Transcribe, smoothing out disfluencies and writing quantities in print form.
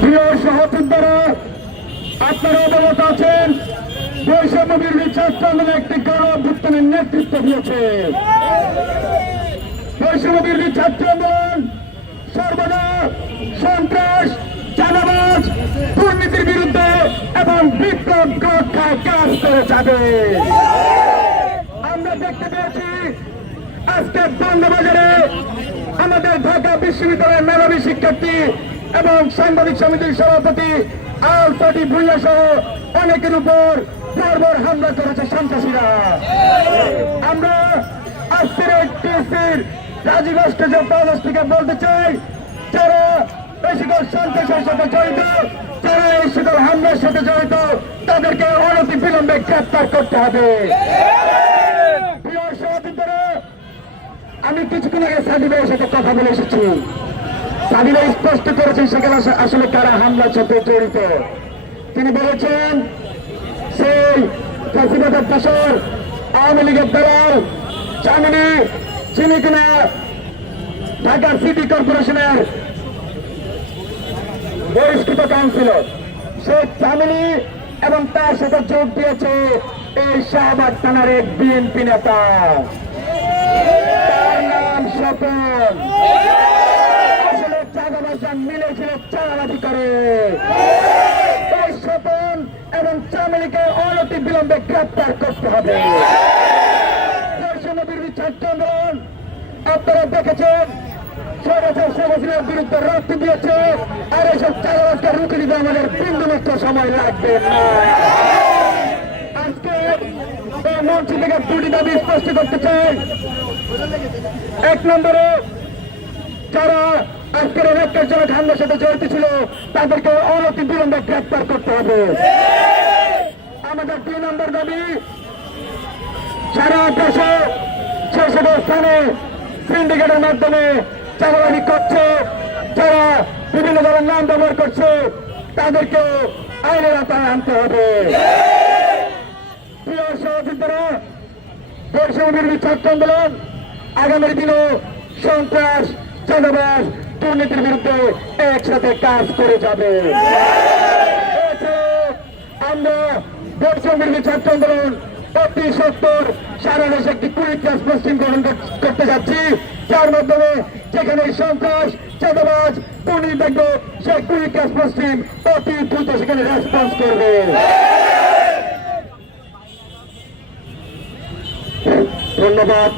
প্রিয় সহযোদ্ধারা, আপনারা অবগত আছেন বৈষম্য বিরোধী ছাত্র আন্দোলন একটি গণ অভ্যুত্থানের নেতৃত্ব দিয়েছে। বৈষম্য বিরোধী ছাত্র আন্দোলন সর্বদা সন্ত্রাস, চাঁদাবাজ, দুর্নীতির বিরুদ্ধে এবং বিপ্লব রক্ষায় কাজ করে যাবে। আমরা দেখতে পেয়েছি আজকে বঙ্গবাজারে আমাদের ঢাকা বিশ্ববিদ্যালয়ের মেধাবী শিক্ষার্থী এবং সাংবাদিক সমিতির সভাপতি আলফাটি ভুইয়া সহ অনেকের উপর বর্বর হামলা করেছে সন্ত্রাসীরা। আমরা আজকের এই টিএসসির রাজীব ভাস্কর্য পাওয়াজ থেকে বলতে চাই, যারা এই সকল সন্ত্রাসের সাথে জড়িত, যারা এই সকল হামলার সাথে জড়িত, তাদেরকে অনতি বিলম্বে গ্রেপ্তার করতে হবে। প্রিয় সহযোদ্ধারা, আমি কিছুক্ষণ আগে সাদি ভাইয়ের সাথে কথা বলে এসেছি। সাদি ভাই স্পষ্ট করেছেন সেখানে আসলে কারা হামলার সাথে জড়িত। তিনি বলেছেন সেই ফ্যাসিবাদের দোসর আওয়ামী লীগের দালাল চামিনী, যিনি কিনা ঢাকা সিটি কর্পোরেশনের বহিষ্কৃত কাউন্সিলর, সে চামিনী এবং তার সাথে যোগ দিয়েছে এই শাহবাগ থানার এক বিএনপি নেতা, তার নাম স্বপন। আসলে চাঁদাবাজরা মিলেছিল চাঁদাবাজি করে। এই স্বপন এবং চামিনীকে অনতি বিলম্বে গ্রেপ্তার করতে হবে। বৈষম্য বিরোধী ছাত্র আন্দোলন আপনারা দেখেছেন স্বৈরাচার শেখ হাসিনার বিরুদ্ধে রক্ত দিয়েছে, আর এইসব চাঁদাবাজকে রুখে দিতে আমাদের বিন্দু মাত্র সময় লাগবে না। আজকে এই মঞ্চ থেকে দুটি দাবি স্পষ্ট করতে চাই। এক নম্বরে, যারা আজকের ন্যাক্কারজনক হামলার সাথে জড়িত ছিল তাদেরকে অনতি বিলম্বে গ্রেপ্তার করতে হবে। আমাদের 2 নম্বর দাবি, সারা দেশে যে সকল স্থানে সিন্ডিকেটের মাধ্যমে চাঁদাবাজি করছে, যারা বিভিন্ন ধরনের নাম ব্যবহার করছে, তাদেরকে আইনের আওতায় আনতে হবে। প্রিয় সহযোদ্ধারা, বৈষম্য বিরোধী ছাত্র আন্দোলন আগামী দিনে সন্ত্রাস, চাঁদাবাজ, দুর্নীতির বিরুদ্ধে একসাথে কাজ করে যাবে। আমরা বৈষম্য বিরোধী ছাত্র আন্দোলন অতি সত্তর সারা দেশে একটি কুইক রেসপন্স টিম গ্রহণ করতে যাচ্ছি, যার মাধ্যমে যেখানে সন্ত্রাস, চাঁদাবাজ, দুর্নীতি থাকবে, সেই কুইক রেসপন্স টিম অতি দ্রুত সেখানে রেসপন্স করবে। ধন্যবাদ।